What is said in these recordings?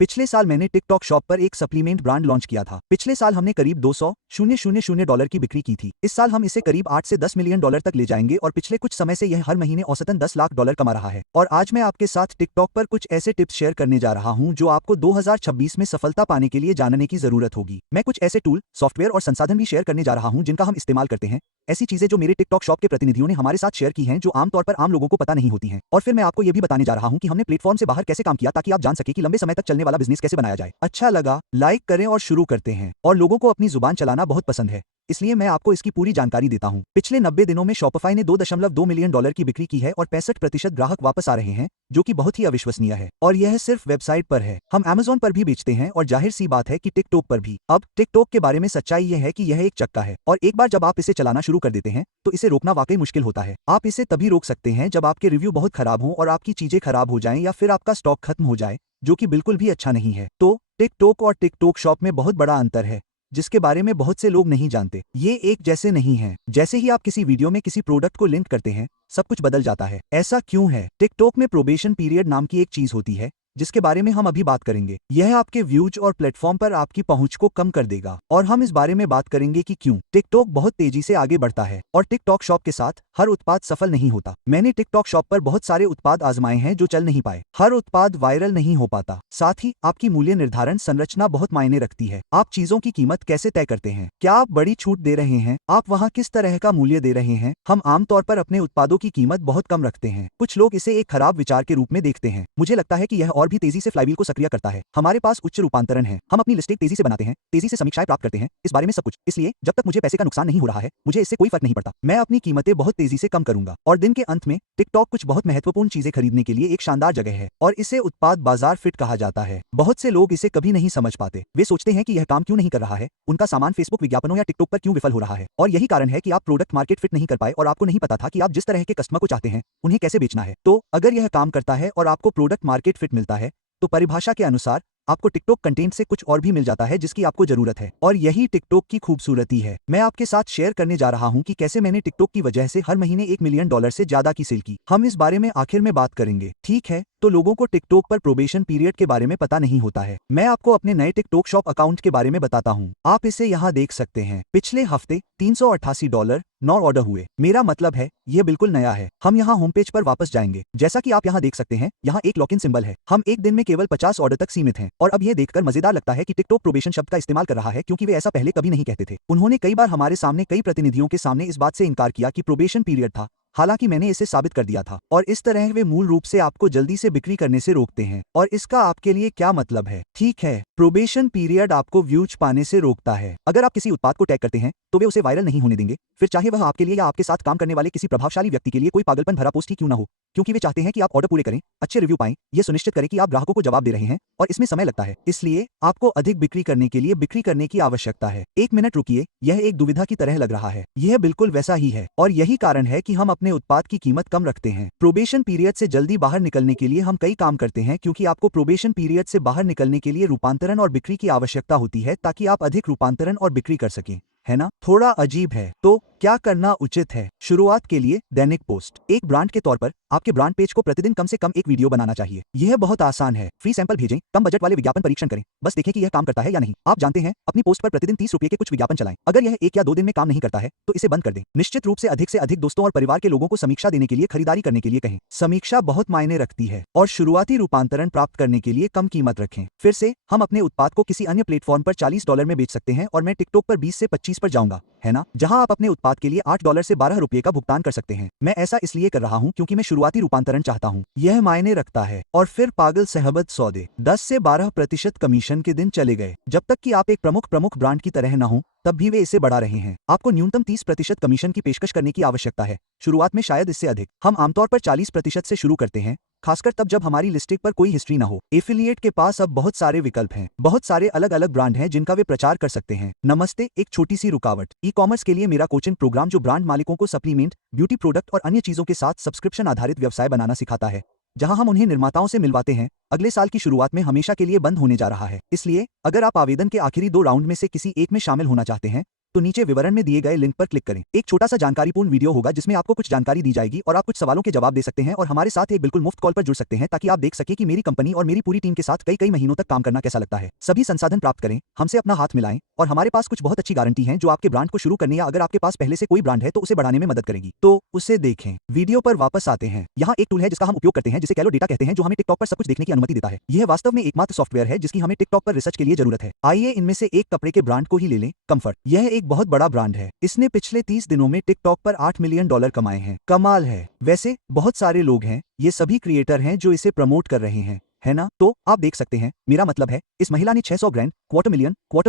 पिछले साल मैंने टिकटॉक शॉप पर एक सप्लीमेंट ब्रांड लॉन्च किया था। पिछले साल हमने करीब 200,000 डॉलर की बिक्री की थी। इस साल हम इसे करीब 8 से 10 मिलियन डॉलर तक ले जाएंगे और पिछले कुछ समय से यह हर महीने औसतन 10 लाख डॉलर कमा रहा है। और आज मैं आपके साथ टिकटॉक पर कुछ ऐसे टिप्स शेयर करने जा रहा हूं जो आपको 2026 में सफलता पाने के लिए जानने की जरूरत होगी। मैं कुछ ऐसे टूल, सॉफ्टवेयर और संसाधन भी शेयर करने जा रहा हूं जिनका हम इस्तेमाल करते हैं। ऐसी चीजें जो मेरे टिकटॉक शॉप के प्रतिनिधियों ने हमारे साथ शेयर की हैं जो आमतौर पर आम लोगों को पता नहीं होती हैं। और फिर मैं आपको यह भी बताने जा रहा हूं कि हमने प्लेटफॉर्म से बाहर कैसे काम किया ताकि आप जान सके कि लंबे समय तक चलने वाला बिजनेस कैसे बनाया जाए। अच्छा लगा, लाइक करें और शुरू करते हैं। और लोगों को अपनी जुबान चलाना बहुत पसंद है, इसलिए मैं आपको इसकी पूरी जानकारी देता हूं। पिछले 90 दिनों में शॉपिफाई ने 2.2 मिलियन डॉलर की बिक्री की है और 65% ग्राहक वापस आ रहे हैं, जो कि बहुत ही अविश्वसनीय है। और यह सिर्फ वेबसाइट पर है, हम Amazon पर भी बेचते हैं और जाहिर सी बात है कि टिकटॉक पर भी। अब टिकटॉक के बारे में सच्चाई यह है कि यह एक चक्का है और एक बार जब आप इसे चलाना शुरू कर देते हैं तो इसे रोकना वाकई मुश्किल होता है। आप इसे तभी रोक सकते हैं जब आपके रिव्यू बहुत खराब हों और आपकी चीजें खराब हो जाएं या फिर आपका स्टॉक खत्म हो जाए, जो कि बिल्कुल भी अच्छा नहीं है। तो टिकटॉक और टिकटॉक शॉप में बहुत बड़ा अंतर है जिसके बारे में बहुत से लोग नहीं जानते। ये एक जैसे नहीं है। जैसे ही आप किसी वीडियो में किसी प्रोडक्ट को लिंक करते हैं, सब कुछ बदल जाता है। ऐसा क्यों है? टिकटॉक में प्रोबेशन पीरियड नाम की एक चीज होती है जिसके बारे में हम अभी बात करेंगे। यह आपके व्यूज और प्लेटफॉर्म पर आपकी पहुंच को कम कर देगा और हम इस बारे में बात करेंगे कि क्यों। टिकटॉक बहुत तेजी से आगे बढ़ता है और टिकटॉक शॉप के साथ हर उत्पाद सफल नहीं होता। मैंने टिकटॉक शॉप पर बहुत सारे उत्पाद आजमाए हैं जो चल नहीं पाए। हर उत्पाद वायरल नहीं हो पाता। साथ ही आपकी मूल्य निर्धारण संरचना बहुत मायने रखती है। आप चीजों की कीमत कैसे तय करते हैं? क्या आप बड़ी छूट दे रहे हैं? आप वहां किस तरह का मूल्य दे रहे हैं? हम आमतौर पर अपने उत्पादों की कीमत बहुत कम रखते हैं। कुछ लोग इसे एक खराब विचार के रूप में देखते हैं। मुझे लगता है कि यह और भी तेजी से फ्लाईव्हील को सक्रिय करता है। हमारे पास उच्च रूपांतरण है, हम अपनी लिस्टिंग तेजी से बनाते हैं, तेजी से समीक्षाएं प्राप्त करते हैं, इस बारे में सब कुछ। इसलिए जब तक मुझे पैसे का नुकसान नहीं हो रहा है, मुझे इससे कोई फर्क नहीं पड़ता। मैं अपनी कीमतें बहुत तेजी से कम करूंगा। और दिन के अंत में टिकटॉक कुछ बहुत महत्वपूर्ण चीजें खरीदने के लिए एक शानदार जगह है और इसे उत्पाद बाजार फिट कहा जाता है। बहुत से लोग इसे कभी नहीं समझ पाते। वे सोचते हैं कि यह काम क्यों नहीं कर रहा है, उनका सामान फेसबुक विज्ञापनों या टिकटॉक पर क्यों विफल हो रहा है। और यही कारण है कि आप प्रोडक्ट मार्केट फिट नहीं कर पाए और आपको नहीं पता था कि आप जिस तरह के कस्टमर को चाहते हैं उन्हें कैसे बेचना है। तो अगर यह काम करता है और आपको प्रोडक्ट मार्केट फिट मिलता है तो परिभाषा के अनुसार आपको टिकटॉक कंटेंट से कुछ और भी मिल जाता है जिसकी आपको जरूरत है। और यही टिकटॉक की खूबसूरती है। मैं आपके साथ शेयर करने जा रहा हूं कि कैसे मैंने टिकटॉक की वजह से हर महीने 1 मिलियन डॉलर से ज्यादा की सेल की। हम इस बारे में आखिर में बात करेंगे, ठीक है? तो लोगों को टिकटॉक पर प्रोबेशन पीरियड के बारे में पता नहीं होता है। मैं आपको अपने नए टिकटॉक शॉप अकाउंट के बारे में बताता हूं। आप इसे यहां देख सकते हैं। पिछले हफ्ते $388 9 ऑर्डर हुए। मेरा मतलब है यह बिल्कुल नया है। हम यहाँ होम पेज पर वापस जाएंगे। जैसा कि आप यहाँ देख सकते हैं, यहाँ एक लॉक इन सिंबल है। हम एक दिन में केवल 50 ऑर्डर तक सीमित हैं। और अब यह देखकर मजेदार लगता है कि टिकटॉक प्रोबेशन शब्द का इस्तेमाल कर रहा है क्योंकि वे ऐसा पहले कभी नहीं कहते थे। उन्होंने कई बार हमारे सामने कई प्रतिनिधियों के सामने इस बात से इनकार किया कि प्रोबेशन पीरियड था, हालांकि मैंने इसे साबित कर दिया था। और इस तरह वे मूल रूप से आपको जल्दी से बिक्री करने से रोकते हैं। और इसका आपके लिए क्या मतलब है? ठीक है, प्रोबेशन पीरियड आपको व्यूज पाने से रोकता है। अगर आप किसी उत्पाद को टैग करते हैं तो वे उसे वायरल नहीं होने देंगे, फिर चाहे वह आपके लिए या आपके साथ काम करने वाले किसी प्रभावशाली व्यक्ति के लिए कोई पागलपन भरा पोस्ट ही क्यों न हो, क्योंकि वे चाहते हैं कि आप ऑर्डर पूरे करें, अच्छे रिव्यू पाएं, यह सुनिश्चित करें कि आप ग्राहकों को जवाब दे रहे हैं और इसमें समय लगता है। इसलिए आपको अधिक बिक्री करने के लिए बिक्री करने की आवश्यकता है। 1 मिनट रुकिए, यह एक दुविधा की तरह लग रहा है। यह बिल्कुल वैसा ही है और यही कारण है कि हम अपने उत्पाद की कीमत कम रखते हैं। प्रोबेशन पीरियड से जल्दी बाहर निकलने के लिए हम कई काम करते हैं क्योंकि आपको प्रोबेशन पीरियड से बाहर निकलने के लिए रूपांतरण और बिक्री की आवश्यकता होती है ताकि आप अधिक रूपांतरण और बिक्री कर सकें, है ना? थोड़ा अजीब है। तो क्या करना उचित है? शुरुआत के लिए दैनिक पोस्ट। एक ब्रांड के तौर पर आपके ब्रांड पेज को प्रतिदिन कम से कम एक वीडियो बनाना चाहिए। यह बहुत आसान है। फ्री सैंपल भेजें, कम बजट वाले विज्ञापन परीक्षण करें, बस देखें कि यह काम करता है या नहीं। आप जानते हैं, अपनी पोस्ट पर प्रतिदिन 30 रुपये के कुछ विज्ञापन चलाएं। अगर यह 1 या 2 दिन में काम नहीं करता है तो इसे बंद कर दें। निश्चित रूप से अधिक दोस्तों और परिवार के लोगों को समीक्षा देने के लिए खरीदारी करने के लिए कहें। समीक्षा बहुत मायने रखती है। और शुरुआती रूपांतरण प्राप्त करने के लिए कम कीमत रखें। फिर से हम अपने उत्पाद को किसी अन्य प्लेटफॉर्म पर $40 में बेच सकते हैं और मैं टिकटॉक पर 20 से 25 पर जाऊंगा, है ना? जहां आप अपने उत्पाद के लिए $8 से ₹12 का भुगतान कर सकते हैं। मैं ऐसा इसलिए कर रहा हूं क्योंकि मैं शुरुआती रूपांतरण चाहता हूं। यह मायने रखता है। और फिर पागल सहबत सौदे। 10 से 12% कमीशन के दिन चले गए। जब तक कि आप एक प्रमुख ब्रांड की तरह न हो, तब भी वे इसे बढ़ा रहे हैं। आपको न्यूनतम 30% कमीशन की पेशकश करने की आवश्यकता है, शुरुआत में शायद इससे अधिक। हम आमतौर पर 40% से शुरू करते हैं, खासकर तब जब हमारी लिस्टिंग पर कोई हिस्ट्री न हो। एफिलिएट के पास अब बहुत सारे विकल्प हैं। बहुत सारे अलग अलग ब्रांड हैं जिनका वे प्रचार कर सकते हैं। नमस्ते, एक छोटी सी रुकावट। ई कॉमर्स के लिए मेरा कोचिंग प्रोग्राम जो ब्रांड मालिकों को सप्लीमेंट, ब्यूटी प्रोडक्ट और अन्य चीजों के साथ सब्सक्रिप्शन आधारित व्यवसाय बनाना सिखाता है, जहां हम उन्हें निर्माताओं से मिलवाते हैं, अगले साल की शुरुआत में हमेशा के लिए बंद होने जा रहा है। इसलिए अगर आप आवेदन के आखिरी 2 राउंड में से किसी एक में शामिल होना चाहते हैं तो नीचे विवरण में दिए गए लिंक पर क्लिक करें। एक छोटा सा जानकारीपूर्ण वीडियो होगा जिसमें आपको कुछ जानकारी दी जाएगी और आप कुछ सवालों के जवाब दे सकते हैं और हमारे साथ एक बिल्कुल मुफ्त कॉल पर जुड़ सकते हैं ताकि आप देख सके कि मेरी कंपनी और मेरी पूरी टीम के साथ कई महीनों तक काम करना कैसा लगता है। सभी संसाधन प्राप्त करें, हमसे अपना हाथ मिलाएं और हमारे पास कुछ बहुत अच्छी गारंटी है जो आपके ब्रांड को शुरू करने या अगर आपके पास पहले से कोई ब्रांड है तो उसे बढ़ाने में मदद करेगी। तो उसे देखें। वीडियो पर वापस आते हैं। यहाँ एक टूल है जिसका हम उपयोग करते हैं जिसे कैलो डेटा कहते हैं जो हमें टिकटॉक पर सब कुछ देखने की अनुमति देता है। यह वास्तव में एकमात्र सॉफ्टवेयर है जिसकी हमें टिकटॉक पर रिसर्च के लिए जरूरत है। आइए इनमें से एक कपड़े के ब्रांड को ही ले लें, कंफर्ट। यह एक बहुत बड़ा ब्रांड है। इसने पिछले 30 दिनों में टिकटॉक पर $8 मिलियन कमाए हैं। कमाल है। वैसे बहुत सारे लोग हैं, ये सभी क्रिएटर हैं जो इसे प्रमोट कर रहे हैं, है ना? तो आप देख सकते हैं, मेरा मतलब है इस महिला ने 600 ग्रैंड, क्वार्टर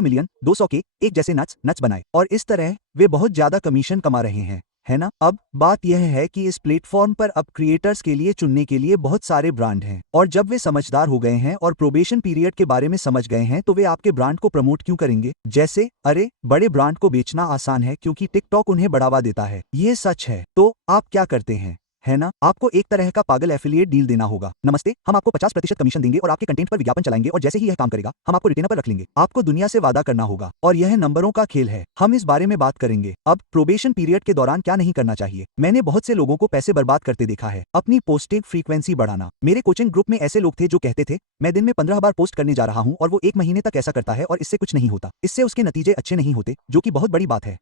मिलियन, 200 के एक जैसे नट्स बनाए और इस तरह वे बहुत ज्यादा कमीशन कमा रहे हैं, है ना? अब बात यह है कि इस प्लेटफॉर्म पर अब क्रिएटर्स के लिए चुनने के लिए बहुत सारे ब्रांड हैं और जब वे समझदार हो गए हैं और प्रोबेशन पीरियड के बारे में समझ गए हैं तो वे आपके ब्रांड को प्रमोट क्यों करेंगे? जैसे अरे बड़े ब्रांड को बेचना आसान है क्योंकि टिकटॉक उन्हें बढ़ावा देता है। ये सच है। तो आप क्या करते हैं, है ना? आपको एक तरह का पागल एफिलिएट डील देना होगा। नमस्ते, हम आपको 50% कमीशन देंगे और आपके कंटेंट पर विज्ञापन चलाएंगे और जैसे ही यह काम करेगा हम आपको रिटेनर पर रख लेंगे। आपको दुनिया से वादा करना होगा और यह नंबरों का खेल है। हम इस बारे में बात करेंगे। अब प्रोबेशन पीरियड के दौरान क्या नहीं करना चाहिए। मैंने बहुत से लोगों को पैसे बर्बाद करते देखा है। अपनी पोस्टिंग फ्रीक्वेंसी बढ़ाना। मेरे कोचिंग ग्रुप में ऐसे लोग थे जो कहते थे मैं दिन में 15 बार पोस्ट करने जा रहा हूं और वो 1 महीने तक ऐसा करता है और इससे कुछ नहीं होता। इससे उसके नतीजे अच्छे नहीं होते, जो कि बहुत बड़ी बात है।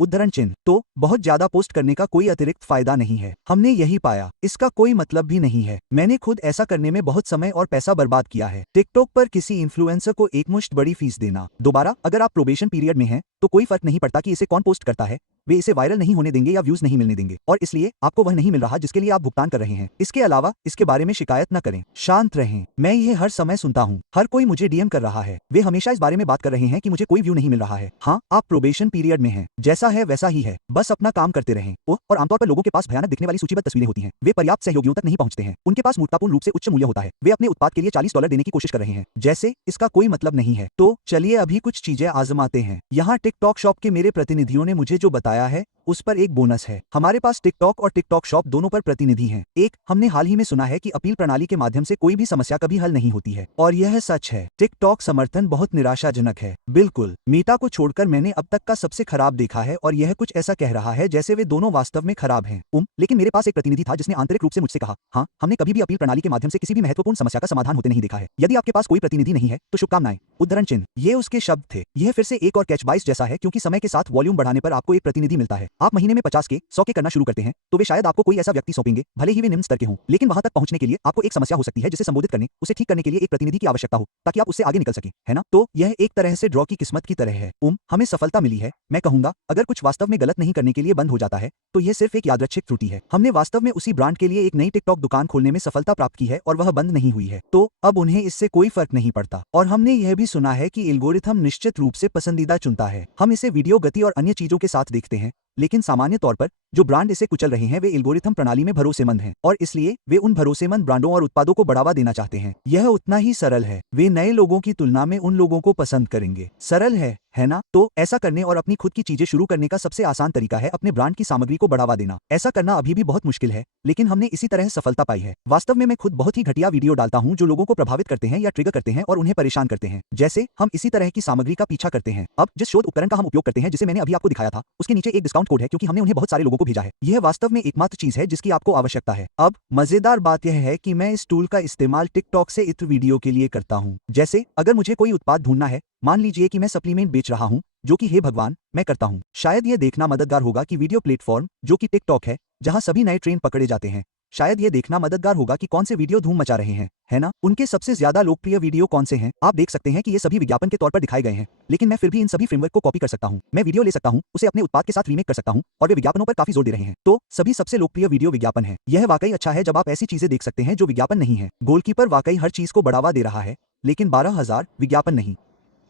उद्धरण चिन्ह। तो बहुत ज्यादा पोस्ट करने का कोई अतिरिक्त फायदा नहीं है। हमने यही पाया। इसका कोई मतलब भी नहीं है। मैंने खुद ऐसा करने में बहुत समय और पैसा बर्बाद किया है। टिकटॉक पर किसी इन्फ्लुएंसर को एकमुश्त बड़ी फीस देना। दोबारा, अगर आप प्रोबेशन पीरियड में हैं तो कोई फर्क नहीं पड़ता कि इसे कौन पोस्ट करता है, वे इसे वायरल नहीं होने देंगे या व्यूज नहीं मिलने देंगे और इसलिए आपको वह नहीं मिल रहा जिसके लिए आप भुगतान कर रहे हैं। इसके अलावा इसके बारे में शिकायत न करें, शांत रहें। मैं ये हर समय सुनता हूँ, हर कोई मुझे डीएम कर रहा है, वे हमेशा इस बारे में बात कर रहे हैं कि मुझे कोई व्यू नहीं मिल रहा है। हाँ, आप प्रोबेशन पीरियड में हैं, जैसा है वैसा ही है, बस अपना काम करते रहें। और आमतौर पर लोगों के पास भयानक दिखने वाली सूचीबद्ध तस्वीरें होती हैं। वे पर्याप्त सहयोगियों तक नहीं पहुंचते हैं, उनके पास मूर्खतापूर्ण रूप से उच्च मूल्य होता है, वे अपने उत्पाद के लिए $40 देने की कोशिश कर रहे हैं, जैसे इसका कोई मतलब नहीं है। तो चलिए अभी कुछ चीजें आजमाते हैं। यहाँ टिकटॉक शॉप के मेरे प्रतिनिधियों ने मुझे जो बताया है उस पर एक बोनस है। हमारे पास टिकटॉक और टिकटॉक शॉप दोनों पर प्रतिनिधि हैं। एक, हमने हाल ही में सुना है कि अपील प्रणाली के माध्यम से कोई भी समस्या कभी हल नहीं होती है और यह सच है। टिकटॉक समर्थन बहुत निराशाजनक है। बिल्कुल, मेटा को छोड़कर मैंने अब तक का सबसे खराब देखा है और यह कुछ ऐसा कह रहा है जैसे वे दोनों वास्तव में खराब हैं। लेकिन मेरे पास एक प्रतिनिधि था जिसने आंतरिक रूप से मुझसे कहा, हाँ, हमने कभी भी अपील प्रणाली के माध्यम से किसी भी महत्वपूर्ण समस्या का समाधान होते नहीं देखा है। यदि आपके पास कोई प्रतिनिधि नहीं है तो शुभकामनाएं। उद्धरण चिन्ह। ये उसके शब्द थे। यह फिर से एक और कैच 22 जैसा है क्योंकि समय के साथ वॉल्यूम बढ़ाने पर आपको एक प्रतिनिधि मिलता है। आप महीने में 50 के 100 के करना शुरू करते हैं तो वे शायद आपको कोई ऐसा व्यक्ति सौंपेंगे, भले ही वे निम्न स्तर के हों, लेकिन वहां तक पहुंचने के लिए आपको एक समस्या हो सकती है जिसे संबोधित करने, उसे ठीक करने के लिए एक प्रतिनिधि की आवश्यकता हो ताकि आप उससे आगे निकल सकें, है ना? तो यह एक तरह से ड्रॉ की किस्मत की तरह है। हमें सफलता मिली है। मैं कहूंगा अगर कुछ वास्तव में गलत नहीं करने के लिए बंद हो जाता है तो यह सिर्फ एक यादृच्छिक त्रुटि है। हमने वास्तव में उसी ब्रांड के लिए एक नई टिकटॉक दुकान खोलने में सफलता प्राप्त की है और वह बंद नहीं हुई है, तो अब उन्हें इससे कोई फर्क नहीं पड़ता। और हमने यह भी सुना है कि एल्गोरिथम निश्चित रूप से पसंदीदा चुनता है। हम इसे वीडियो गति और अन्य चीजों के साथ देखते हैं, लेकिन सामान्य तौर पर जो ब्रांड इसे कुचल रहे हैं वे एल्गोरिथम प्रणाली में भरोसेमंद हैं और इसलिए वे उन भरोसेमंद ब्रांडों और उत्पादों को बढ़ावा देना चाहते हैं। यह उतना ही सरल है। वे नए लोगों की तुलना में उन लोगों को पसंद करेंगे। सरल है ना? तो ऐसा करने और अपनी खुद की चीजें शुरू करने का सबसे आसान तरीका है अपने ब्रांड की सामग्री को बढ़ावा देना। ऐसा करना अभी भी बहुत मुश्किल है, लेकिन हमने इसी तरह सफलता पाई है। वास्तव में मैं खुद बहुत ही घटिया वीडियो डालता हूं जो लोगों को प्रभावित करते हैं या ट्रिगर करते हैं और उन्हें परेशान करते हैं। जैसे हम इसी तरह की सामग्री का पीछा करते हैं। अब जिस शोध उपकरण का हम उपयोग करते हैं जिसे मैंने अभी आपको दिखाया था, उसके नीचे एक डिस्काउंट कोड है क्योंकि हमने उन्हें बहुत सारे लोगों को भेजा है। यह वास्तव में एकमात्र चीज है जिसकी आपको आवश्यकता है। अब मजेदार बात यह है कि मैं इस टूल का इस्तेमाल टिकटॉक से इत्र वीडियो के लिए करता हूं। जैसे अगर मुझे कोई उत्पाद ढूंढना है, मान लीजिए कि मैं सप्लीमेंट बेच रहा हूं, जो कि हे भगवान मैं करता हूं। शायद यह देखना मददगार होगा कि वीडियो प्लेटफॉर्म जो कि टिकटॉक है, जहां सभी नए ट्रेंड पकड़े जाते हैं, शायद यह देखना मददगार होगा कि कौन से वीडियो धूम मचा रहे हैं, है ना? उनके सबसे ज्यादा लोकप्रिय वीडियो कौन से हैं? आप देख सकते हैं कि ये सभी विज्ञापन के तौर पर दिखाए गए हैं, लेकिन मैं फिर भी इन सभी फ्रेमवर्क को कॉपी कर सकता हूं। मैं वीडियो ले सकता हूं, उसे अपने उत्पाद के साथ रीमेक कर सकता हूं और वे विज्ञापनों पर काफी जोर दे रहे हैं। तो सभी सबसे लोकप्रिय वीडियो विज्ञापन है। यह वाकई अच्छा है जब आप ऐसी चीजें देख सकते हैं जो विज्ञापन नहीं है। गोलकीपर वाकई हर चीज को बढ़ावा दे रहा है, लेकिन 12,000 विज्ञापन नहीं।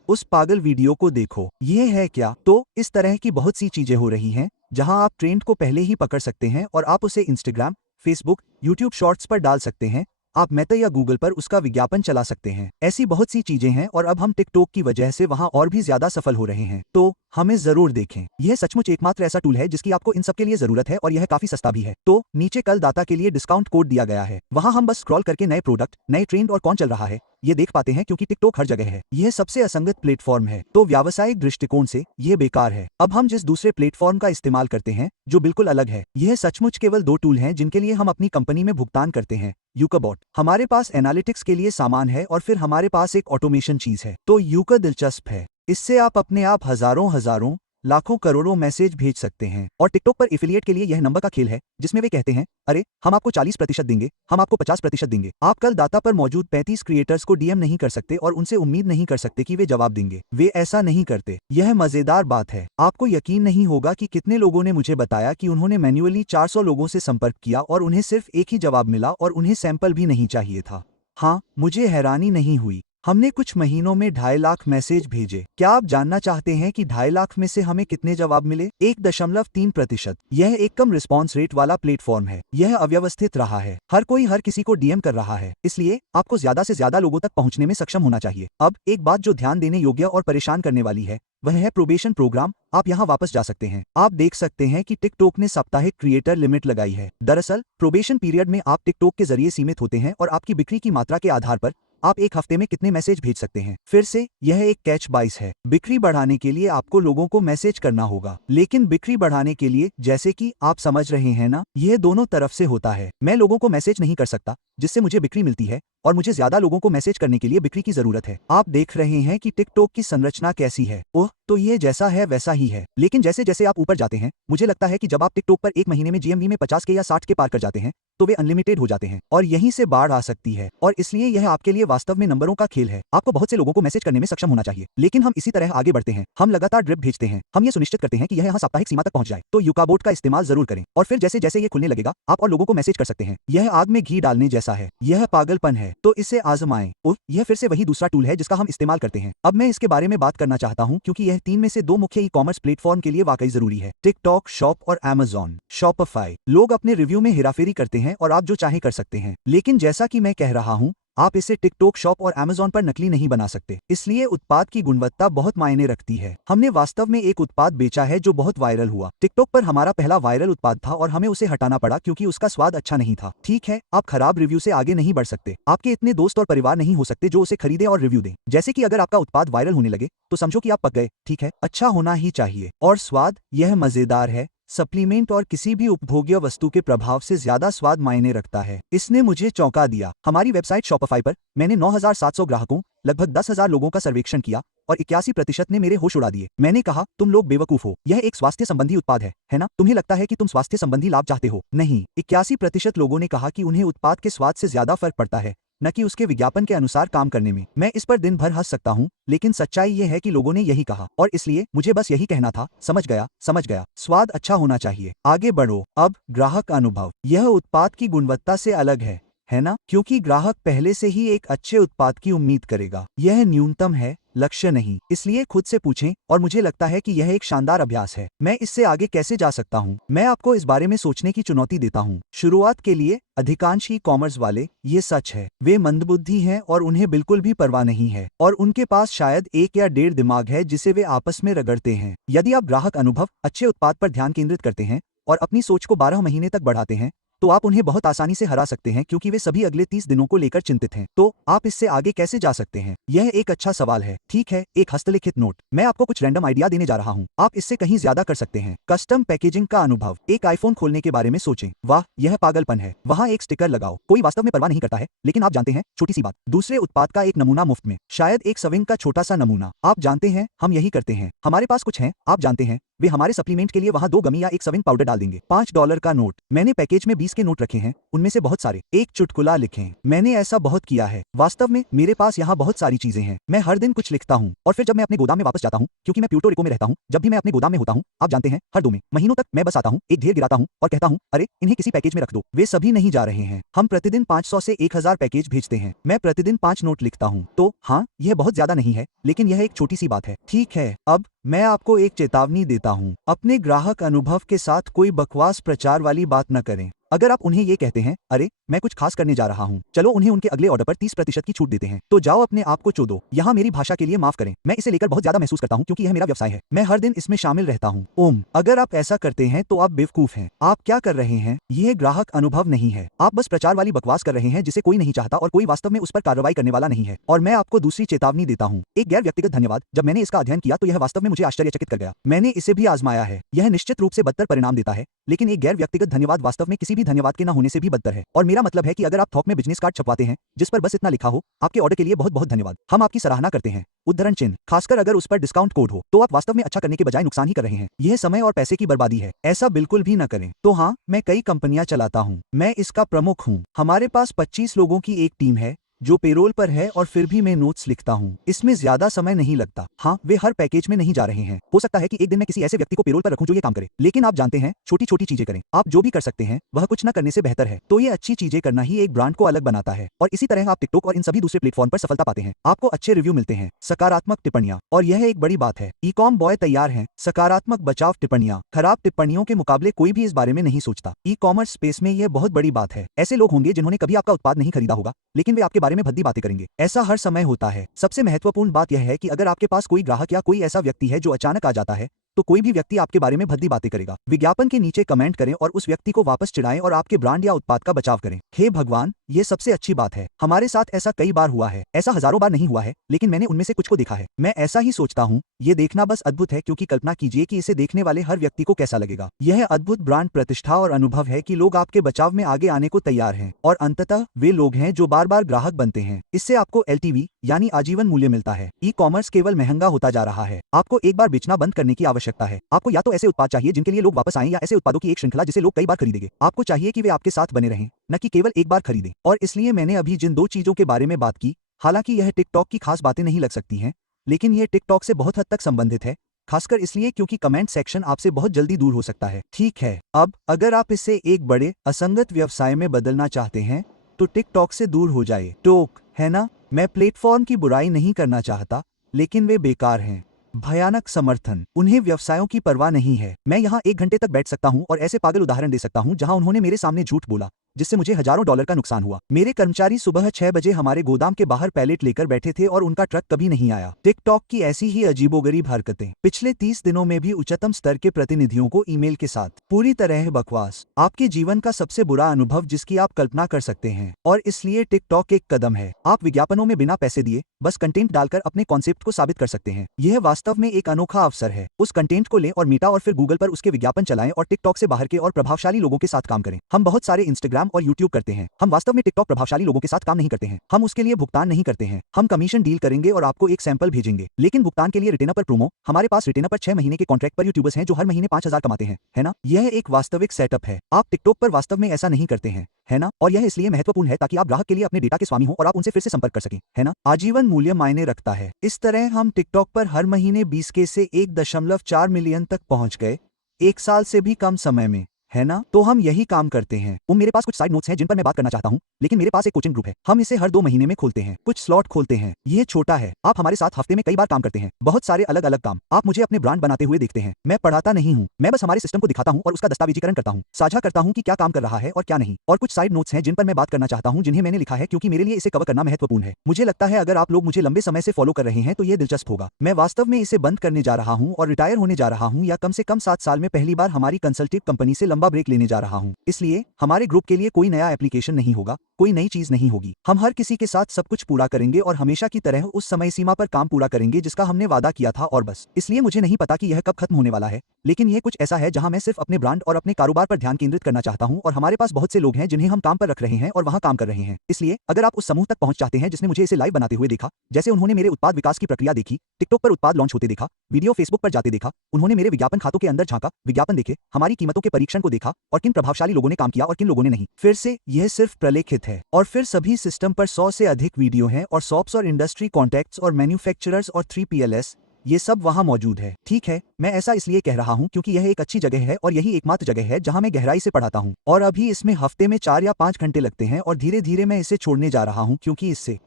उस पागल वीडियो को देखो। ये है क्या? तो इस तरह की बहुत सी चीजें हो रही हैं जहां आप ट्रेंड को पहले ही पकड़ सकते हैं और आप उसे इंस्टाग्राम, फेसबुक, यूट्यूब शॉर्ट्स पर डाल सकते हैं। आप मेटा या गूगल पर उसका विज्ञापन चला सकते हैं। ऐसी बहुत सी चीजें हैं और अब हम टिकटॉक की वजह से वहां और भी ज्यादा सफल हो रहे हैं। तो हमें जरूर देखें। यह सचमुच एकमात्र ऐसा टूल है जिसकी आपको इन सब के लिए जरूरत है और यह काफी सस्ता भी है। तो नीचे कल दाता के लिए डिस्काउंट कोड दिया गया है, वहां हम बस स्क्रॉल करके नए प्रोडक्ट, नए ट्रेंड और कौन चल रहा है ये देख पाते हैं, क्योंकि टिकटॉक हर जगह है। यह सबसे असंगत प्लेटफॉर्म है, तो व्यावसायिक दृष्टिकोण से यह बेकार है। अब हम जिस दूसरे प्लेटफॉर्म का इस्तेमाल करते हैं जो बिल्कुल अलग है, यह सचमुच केवल 2 टूल हैं जिनके लिए हम अपनी कंपनी में भुगतान करते हैं। यूकाबॉट, हमारे पास एनालिटिक्स के लिए सामान है और फिर हमारे पास एक ऑटोमेशन चीज है। तो यूका दिलचस्प है, इससे आप अपने आप हजारों लाखों करोड़ों मैसेज भेज सकते हैं। और टिकटॉक पर एफिलिएट के लिए यह नंबर का खेल है, जिसमें वे कहते हैं, अरे हम आपको 40% देंगे, हम आपको 50% देंगे। आप कल दाता पर मौजूद 35 क्रिएटर्स को डीएम नहीं कर सकते और उनसे उम्मीद नहीं कर सकते कि वे जवाब देंगे। वे ऐसा नहीं करते। यह मजेदार बात है। आपको यकीन नहीं होगा कि कितने लोगों ने मुझे बताया कि उन्होंने मैन्युअली 400 लोगों से संपर्क किया और उन्हें सिर्फ एक ही जवाब मिला और उन्हें सैंपल भी नहीं चाहिए था। हाँ, मुझे हैरानी नहीं हुई। हमने कुछ महीनों में 2.5 लाख मैसेज भेजे। क्या आप जानना चाहते हैं कि 2.5 लाख में से हमें कितने जवाब मिले? 1.3%। यह एक कम रिस्पॉन्स रेट वाला प्लेटफॉर्म है। यह अव्यवस्थित रहा है। हर कोई हर किसी को डीएम कर रहा है, इसलिए आपको ज्यादा से ज्यादा लोगों तक पहुंचने में सक्षम होना चाहिए। अब एक बात जो ध्यान देने योग्य और परेशान करने वाली है, वह है प्रोबेशन प्रोग्राम। आप यहाँ वापस जा सकते हैं। आप देख सकते हैं कि टिकटॉक ने साप्ताहिक क्रिएटर लिमिट लगाई है। दरअसल प्रोबेशन पीरियड में आप टिकटॉक के जरिए सीमित होते हैं और आपकी बिक्री की मात्रा के आधार पर आप एक हफ्ते में कितने मैसेज भेज सकते हैं। फिर से यह एक कैच 22 है। बिक्री बढ़ाने के लिए आपको लोगों को मैसेज करना होगा, लेकिन बिक्री बढ़ाने के लिए, जैसे कि आप समझ रहे हैं ना, यह दोनों तरफ से होता है। मैं लोगों को मैसेज नहीं कर सकता जिससे मुझे बिक्री मिलती है, और मुझे ज्यादा लोगों को मैसेज करने के लिए बिक्री की जरूरत है। आप देख रहे हैं कि टिकटॉक की संरचना कैसी है। ओह, तो ये जैसा है वैसा ही है। लेकिन जैसे जैसे आप ऊपर जाते हैं, मुझे लगता है कि जब आप टिकटॉक पर एक महीने में जीएमवी में 50 के या 60 के पार कर जाते हैं, तो वे अनलिमिटेड हो जाते हैं और यहीं से बाढ़ आ सकती है। और इसलिए यह आपके लिए वास्तव में नंबरों का खेल है। आपको बहुत से लोगों को मैसेज करने में सक्षम होना चाहिए, लेकिन हम इसी तरह आगे बढ़ते हैं। हम लगातार ड्रिप भेजते हैं। हम ये सुनिश्चित करते हैं कि यह यहाँ साप्ताहिक सीमा तक पहुंच जाए। तो यूकाबॉट का इस्तेमाल जरूर करें, और फिर जैसे जैसे ये खुलने लगेगा, आप और लोगों को मैसेज कर सकते हैं। यह आग में घी डालने जैसा है। यह पागलपन है, तो इसे आजमाएं। ओह, यह फिर से वही दूसरा टूल है जिसका हम इस्तेमाल करते हैं। अब मैं इसके बारे में बात करना चाहता हूं, क्योंकि यह 3 में से 2 मुख्य ई-कॉमर्स प्लेटफॉर्म के लिए वाकई जरूरी है। टिकटॉक शॉप और Amazon शॉपिफाई। लोग अपने रिव्यू में हेराफेरी करते हैं और आप जो चाहे कर सकते हैं, लेकिन जैसा कि मैं कह रहा हूं, आप इसे टिकटॉक शॉप और Amazon पर नकली नहीं बना सकते। इसलिए उत्पाद की गुणवत्ता बहुत मायने रखती है। हमने वास्तव में एक उत्पाद बेचा है जो बहुत वायरल हुआ। टिकटॉक पर हमारा पहला वायरल उत्पाद था और हमें उसे हटाना पड़ा क्योंकि उसका स्वाद अच्छा नहीं था। ठीक है, आप खराब रिव्यू से आगे नहीं बढ़ सकते। आपके इतने दोस्त और परिवार नहीं हो सकते जो उसे खरीदे और रिव्यू दें। जैसे कि अगर आपका उत्पाद वायरल होने लगे, तो समझो कि आप पक गए। ठीक है, अच्छा होना ही चाहिए। और स्वाद, यह मजेदार है। सप्लीमेंट और किसी भी उपभोग्य वस्तु के प्रभाव से ज्यादा स्वाद मायने रखता है। इसने मुझे चौंका दिया। हमारी वेबसाइट शॉपिफाई पर मैंने 9,700 ग्राहकों, लगभग 10,000 लोगों का सर्वेक्षण किया और 81% ने मेरे होश उड़ा दिए। मैंने कहा, तुम लोग बेवकूफ हो। यह एक स्वास्थ्य संबंधी उत्पाद है ना? तुम्हें लगता है कि तुम स्वास्थ्य संबंधी लाभ चाहते हो? नहीं। 81% लोगों ने कहा कि उन्हें उत्पाद के स्वाद से ज्यादा फर्क पड़ता है, न कि उसके विज्ञापन के अनुसार काम करने में। मैं इस पर दिन भर हंस सकता हूँ, लेकिन सच्चाई ये है कि लोगों ने यही कहा, और इसलिए मुझे बस यही कहना था। समझ गया। स्वाद अच्छा होना चाहिए। आगे बढ़ो। अब ग्राहक अनुभव। यह उत्पाद की गुणवत्ता से अलग है ना? क्योंकि ग्राहक पहले से ही एक अच्छे उत्पाद की उम्मीद करेगा। यह न्यूनतम है, लक्ष्य नहीं। इसलिए खुद से पूछें, और मुझे लगता है कि यह एक शानदार अभ्यास है। मैं इससे आगे कैसे जा सकता हूँ? मैं आपको इस बारे में सोचने की चुनौती देता हूँ। शुरुआत के लिए, अधिकांश ई-कॉमर्स वाले, ये सच है, वे मंदबुद्धि हैं और उन्हें बिल्कुल भी परवाह नहीं है, और उनके पास शायद 1 या 1.5 दिमाग है जिसे वे आपस में रगड़ते हैं। यदि आप ग्राहक अनुभव, अच्छे उत्पाद पर ध्यान केंद्रित करते हैं और अपनी सोच को 12 महीने तक बढ़ाते हैं, तो आप उन्हें बहुत आसानी से हरा सकते हैं, क्योंकि वे सभी अगले 30 दिनों को लेकर चिंतित हैं। तो आप इससे आगे कैसे जा सकते हैं? यह एक अच्छा सवाल है। ठीक है, एक हस्तलिखित नोट। मैं आपको कुछ रैंडम आइडिया देने जा रहा हूं। आप इससे कहीं ज्यादा कर सकते हैं। कस्टम पैकेजिंग का अनुभव। एक आईफोन खोलने के बारे में सोचें। वाह, यह पागलपन है। वहां एक स्टिकर लगाओ। कोई वास्तव में परवाह नहीं करता है, लेकिन आप जानते हैं, छोटी सी बात। दूसरे उत्पाद का एक नमूना मुफ्त में, शायद एक सविंग का छोटा सा नमूना। आप जानते हैं, हम यही करते हैं। हमारे पास कुछ है, आप जानते हैं, वे हमारे सप्लीमेंट के लिए वहां 2 गमी या एक सविंग पाउडर डाल देंगे। $5 का नोट। मैंने पैकेज में 20 के नोट रखे हैं, उनमें से बहुत सारे एक चुटकुला लिखें। मैंने ऐसा बहुत किया है। वास्तव में मेरे पास यहाँ बहुत सारी चीजें हैं। मैं हर दिन कुछ लिखता हूँ, और फिर जब मैं अपने गोदाम में वापस जाता हूँ, क्योंकि मैं प्यूर्टो रिको में रहता हूँ, जब भी मैं अपने गोदाम में होता हूँ, आप जानते हैं, हर 2 महीनों तक मैं बस आता हूँ, एक ढेर गिराता हूँ और कहता हूँ, अरे इन्हें किसी पैकेज में रख दो। वे सभी नहीं जा रहे हैं। हम प्रतिदिन 500 से 1000 पैकेज भेजते हैं। मैं प्रतिदिन 5 नोट लिखता हूँ। तो हाँ, यह बहुत ज्यादा नहीं है, लेकिन यह एक छोटी सी बात है। ठीक है, अब मैं आपको एक चेतावनी देता हूँ। अपने ग्राहक अनुभव के साथ कोई बकवास प्रचार वाली बात न करें। अगर आप उन्हें ये कहते हैं, अरे मैं कुछ खास करने जा रहा हूँ, चलो उन्हें उनके अगले ऑर्डर पर 30% की छूट देते हैं, तो जाओ अपने आप को चोदो। यहाँ मेरी भाषा के लिए माफ करें, मैं इसे लेकर बहुत ज्यादा महसूस करता हूँ क्योंकि यह मेरा व्यवसाय है, मैं हर दिन इसमें शामिल रहता हूँ। ओम, अगर आप ऐसा करते हैं तो आप बेवकूफ हैं। आप क्या कर रहे हैं? यह ग्राहक अनुभव नहीं है, आप बस प्रचार वाली बकवास कर रहे हैं जिसे कोई नहीं चाहता और कोई वास्तव में उस पर कार्रवाई करने वाला नहीं है। और मैं आपको दूसरी चेतावनी देता हूँ, एक गैर व्यक्तिगत धन्यवाद। जब मैंने इसका अध्ययन किया तो यह वास्तव में मुझे आश्चर्यचकित कर गया। मैंने इसे भी आजमाया है, यह निश्चित रूप से बदतर परिणाम देता है, लेकिन एक गैर व्यक्तिगत धन्यवाद वास्तव में किसी भी धन्यवाद के न होने से भी बदतर है। और मेरा मतलब है कि अगर आप थोक में बिजनेस कार्ड छपवाते हैं जिस पर बस इतना लिखा हो, आपके ऑर्डर के लिए बहुत बहुत धन्यवाद, हम आपकी सराहना करते हैं, उद्धरण चिन्ह, खासकर अगर उस पर डिस्काउंट कोड हो, तो आप वास्तव में अच्छा करने के बजाय नुकसान ही कर रहे हैं। यह समय और पैसे की बर्बादी है, ऐसा बिल्कुल भी न करें। तो हाँ, मैं कई कंपनियां चलाता हूँ, मैं इसका प्रमुख हूँ। हमारे पास 25 लोगों की एक टीम है जो पेरोल पर है और फिर भी मैं नोट्स लिखता हूँ। इसमें ज्यादा समय नहीं लगता। हाँ, वे हर पैकेज में नहीं जा रहे हैं। हो सकता है कि एक दिन मैं किसी ऐसे व्यक्ति को पेरोल पर रखूं जो ये काम करे, लेकिन आप जानते हैं, छोटी छोटी चीजें करें। आप जो भी कर सकते हैं वह कुछ न करने से बेहतर है। तो ये अच्छी चीजें करना ही एक ब्रांड को अलग बनाता है, और इसी तरह आप टिकटॉक और इन सभी दूसरे प्लेटफॉर्म पर सफलता पाते हैं। आपको अच्छे रिव्यू मिलते हैं, सकारात्मक टिप्पणियां, और यह एक बड़ी बात है। ई कॉम बॉय तैयार हैं, सकारात्मक बचाव टिप्पणियां। खराब टिप्पणियों के मुकाबले कोई भी इस बारे में नहीं सोचता। ई कॉमर्स स्पेस में यह बहुत बड़ी बात है। ऐसे लोग होंगे जिन्होंने कभी आपका उत्पाद नहीं खरीदा होगा, लेकिन वे आपके बारे में भद्दी बातें करेंगे। ऐसा हर समय होता है। सबसे महत्वपूर्ण बात यह है कि अगर आपके पास कोई ग्राहक या कोई ऐसा व्यक्ति है जो अचानक आ जाता है, तो कोई भी व्यक्ति आपके बारे में भद्दी बातें करेगा। विज्ञापन के नीचे कमेंट करें और उस व्यक्ति को वापस चिढ़ाएं और आपके ब्रांड या उत्पाद का बचाव करें। हे भगवान, ये सबसे अच्छी बात है। हमारे साथ ऐसा कई बार हुआ है, ऐसा हजारों बार नहीं हुआ है, लेकिन मैंने उनमें से कुछ को देखा है। मैं ऐसा ही सोचता हूँ, ये देखना बस अद्भुत है, क्योंकि कल्पना कीजिए कि इसे देखने वाले हर व्यक्ति को कैसा लगेगा। यह अद्भुत ब्रांड प्रतिष्ठा और अनुभव है कि लोग आपके बचाव में आगे आने को तैयार हैं, और अंततः वे लोग हैं जो बार बार ग्राहक बनते हैं। इससे आपको LTV यानी आजीवन मूल्य मिलता है। ई कॉमर्स केवल महंगा होता जा रहा है। आपको एक बार बेचना बंद करने की आवश्यकता है। आपको या तो ऐसे उत्पाद चाहिए जिनके लिए लोग वापस आएं, या ऐसे उत्पादों की एक श्रृंखला जिसे लोग कई बार खरीदेंगे। आपको चाहिए कि वे आपके साथ बने रहें, न कि केवल एक बार खरीदें। और इसलिए मैंने अभी जिन दो चीजों के बारे में बात की, हालांकि यह टिकटॉक की खास बातें नहीं लग सकती हैं, लेकिन यह टिकटॉक से बहुत हद तक संबंधित है, खासकर इसलिए क्योंकि कमेंट सेक्शन आपसे बहुत जल्दी दूर हो सकता है। ठीक है, अब अगर आप इसे एक बड़े असंगत व्यवसाय में बदलना चाहते हैं तो टिकटॉक से दूर हो जाए। टोक, है ना? मैं प्लेटफॉर्म की बुराई नहीं करना चाहता, लेकिन वे बेकार हैं। भयानक समर्थन, उन्हें व्यवसायों की परवाह नहीं है। मैं यहाँ 1 घंटे तक बैठ सकता हूँ और ऐसे पागल उदाहरण दे सकता हूँ जहाँ उन्होंने मेरे सामने झूठ बोला, जिससे मुझे हजारों डॉलर का नुकसान हुआ। मेरे कर्मचारी सुबह 6 बजे हमारे गोदाम के बाहर पैलेट लेकर बैठे थे और उनका ट्रक कभी नहीं आया। टिकटॉक की ऐसी ही अजीबोगरीब हरकतें। पिछले 30 दिनों में भी उच्चतम स्तर के प्रतिनिधियों को ईमेल के साथ। पूरी तरह बकवास। आपके जीवन का सबसे बुरा अनुभव जिसकी आप कल्पना कर सकते हैं। और इसलिए टिकटॉक एक कदम है। आप विज्ञापनों में बिना पैसे दिए बस कंटेंट डालकर अपने कॉन्सेप्ट को साबित कर सकते हैं। यह वास्तव में एक अनोखा अवसर है। उस कंटेंट को लें और मेटा और फिर गूगल पर उसके विज्ञापन चलाएं और टिकटॉक से बाहर के और प्रभावशाली लोगों के साथ काम करें। हम बहुत सारे इंस्टाग्राम और यूट्यूब करते हैं। हम वास्तव में टिकटॉक प्रभावशाली लोगों के साथ काम नहीं करते हैं। हम उसके लिए भुगतान नहीं करते हैं। हम कमीशन डील करेंगे और आपको एक सैंपल भेजेंगे, लेकिन भुगतान के लिए रिटेनर पर प्रोमो। हमारे पास रिटेनर पर 6 महीने के कॉन्ट्रैक्ट पर यूट्यूबर्स हैं जो हर महीने 5,000 कमाते हैं, है ना? यह एक वास्तविक सेटअप है। आप टिकटॉक पर वास्तव में ऐसा नहीं करते हैं, है ना? और यह इसलिए महत्वपूर्ण है ताकि आप ग्राहक के लिए अपने डेटा के स्वामी हो और आप उनसे फिर से संपर्क कर सकें, है ना? आजीवन मूल्य मायने रखता है। इस तरह हम टिकटॉक पर हर महीने 20 के से 1.4 मिलियन तक पहुंच गए, 1 साल से भी कम समय में, है ना? तो हम यही काम करते हैं। मेरे पास कुछ साइड नोट्स हैं जिन पर मैं बात करना चाहता हूं, लेकिन मेरे पास एक कोचिंग ग्रुप है। हम इसे हर 2 महीने में खोलते हैं, कुछ स्लॉट खोलते हैं। यह छोटा है। आप हमारे साथ हफ्ते में कई बार काम करते हैं, बहुत सारे अलग अलग काम। आप मुझे अपने ब्रांड बनाते हुए देखते हैं। मैं पढ़ाता नहीं हूं, मैं बस हमारे सिस्टम को दिखाता हूं और उसका दस्तावेजीकरण करता हूं, साझा करता हूं कि क्या काम कर रहा है और क्या नहीं। और कुछ साइड नोट्स हैं जिन पर मैं बात करना चाहता हूं, जिन्हें मैंने लिखा है क्योंकि मेरे लिए इसे कवर करना महत्वपूर्ण है। मुझे लगता है अगर आप लोग मुझे लंबे समय से फॉलो कर रहे हैं तो यह दिलचस्प होगा। मैं वास्तव में इसे बंद करने जा रहा हूं और रिटायर होने जा रहा हूं, या कम से कम 7 साल में पहली बार हमारी कंसल्टिव कंपनी से लंबा ब्रेक लेने जा रहा हूं। इसलिए हमारे ग्रुप के लिए कोई नया एप्लीकेशन नहीं होगा, कोई नई चीज नहीं होगी। हम हर किसी के साथ सब कुछ पूरा करेंगे और हमेशा की तरह उस समय सीमा पर काम पूरा करेंगे जिसका हमने वादा किया था, और बस। इसलिए मुझे नहीं पता कि यह कब खत्म होने वाला है, लेकिन यह कुछ ऐसा है जहां मैं सिर्फ अपने ब्रांड और अपने कारोबार पर ध्यान केंद्रित करना चाहता हूं, और हमारे पास बहुत से लोग हैं जिन्हें हम काम पर रख रहे हैं और वहां काम कर रहे हैं। इसलिए अगर आप उस समूह तक पहुंच चाहते हैं जिसने मुझे इसे लाइव बनाते हुए देखा, जैसे उन्होंने मेरे उत्पाद विकास की प्रक्रिया देखी, टिकटॉक पर उत्पाद लॉन्च होते देखा, वीडियो फेसबुक पर जाते देखा, उन्होंने मेरे विज्ञापन खातों के अंदर झांका, विज्ञापन देखे, हमारी कीमतों के परीक्षण को देखा, और किन प्रभावशाली लोगों ने काम किया और किन लोगों ने नहीं। फिर से यह सिर्फ प्रलेखित है, और फिर सभी सिस्टम पर 100 से अधिक वीडियो हैं, और शॉप्स और इंडस्ट्री कॉन्टैक्ट्स और मैन्युफैक्चरर्स और 3PLS, ये सब वहां मौजूद है। ठीक है, मैं ऐसा इसलिए कह रहा हूं क्योंकि यह एक अच्छी जगह है और यही एकमात्र जगह है जहां मैं गहराई से पढ़ाता हूं, और अभी इसमें हफ्ते में 4 या 5 घंटे लगते हैं, और धीरे धीरे मैं इसे छोड़ने जा रहा हूं क्योंकि इससे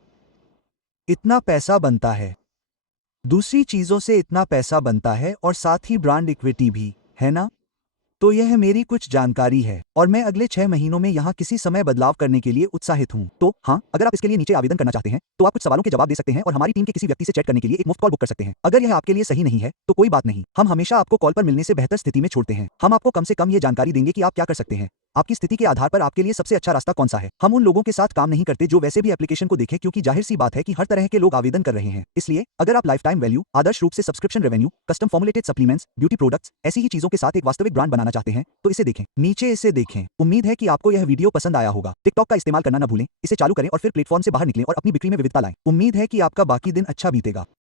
इतना पैसा बनता है, दूसरी चीजों से इतना पैसा बनता है, और साथ ही ब्रांड इक्विटी भी, है ना? तो यह मेरी कुछ जानकारी है और मैं अगले 6 महीनों में यहाँ किसी समय बदलाव करने के लिए उत्साहित हूँ। तो हाँ, अगर आप इसके लिए नीचे आवेदन करना चाहते हैं तो आप कुछ सवालों के जवाब दे सकते हैं और हमारी टीम के किसी व्यक्ति से चैट करने के लिए एक मुफ्त कॉल बुक कर सकते हैं। अगर यह आपके लिए सही नहीं है तो कोई बात नहीं, हम हमेशा आपको कॉल पर मिलने से बेहतर स्थिति में छोड़ते हैं। हम आपको कम से कम ये जानकारी देंगे कि आप क्या कर सकते हैं। आपकी स्थिति के आधार पर आपके लिए सबसे अच्छा रास्ता कौन सा है। हम उन लोगों के साथ काम नहीं करते जो वैसे भी एप्लीकेशन को देखें, क्योंकि जाहिर सी बात है कि हर तरह के लोग आवेदन कर रहे हैं। इसलिए अगर आप लाइफ टाइम वैल्यू, आदर्श रूप से subscription revenue, custom formulated supplements, beauty products, ऐसी ही चीजों के साथ एक वास्तविक ब्रांड बनाना चाहते हैं तो इसे देखें, नीचे इसे देखें। उम्मीद है कि आपको यह वीडियो पसंद आया होगा। टिकटॉक का इस्तेमाल करना न भूलें, इसे चालू करें और फिर प्लेटफॉर्म से बाहर निकलें और अपनी बिक्री में विविधता लाएं। उम्मीद है कि आपका बाकी दिन अच्छा बीतेगा।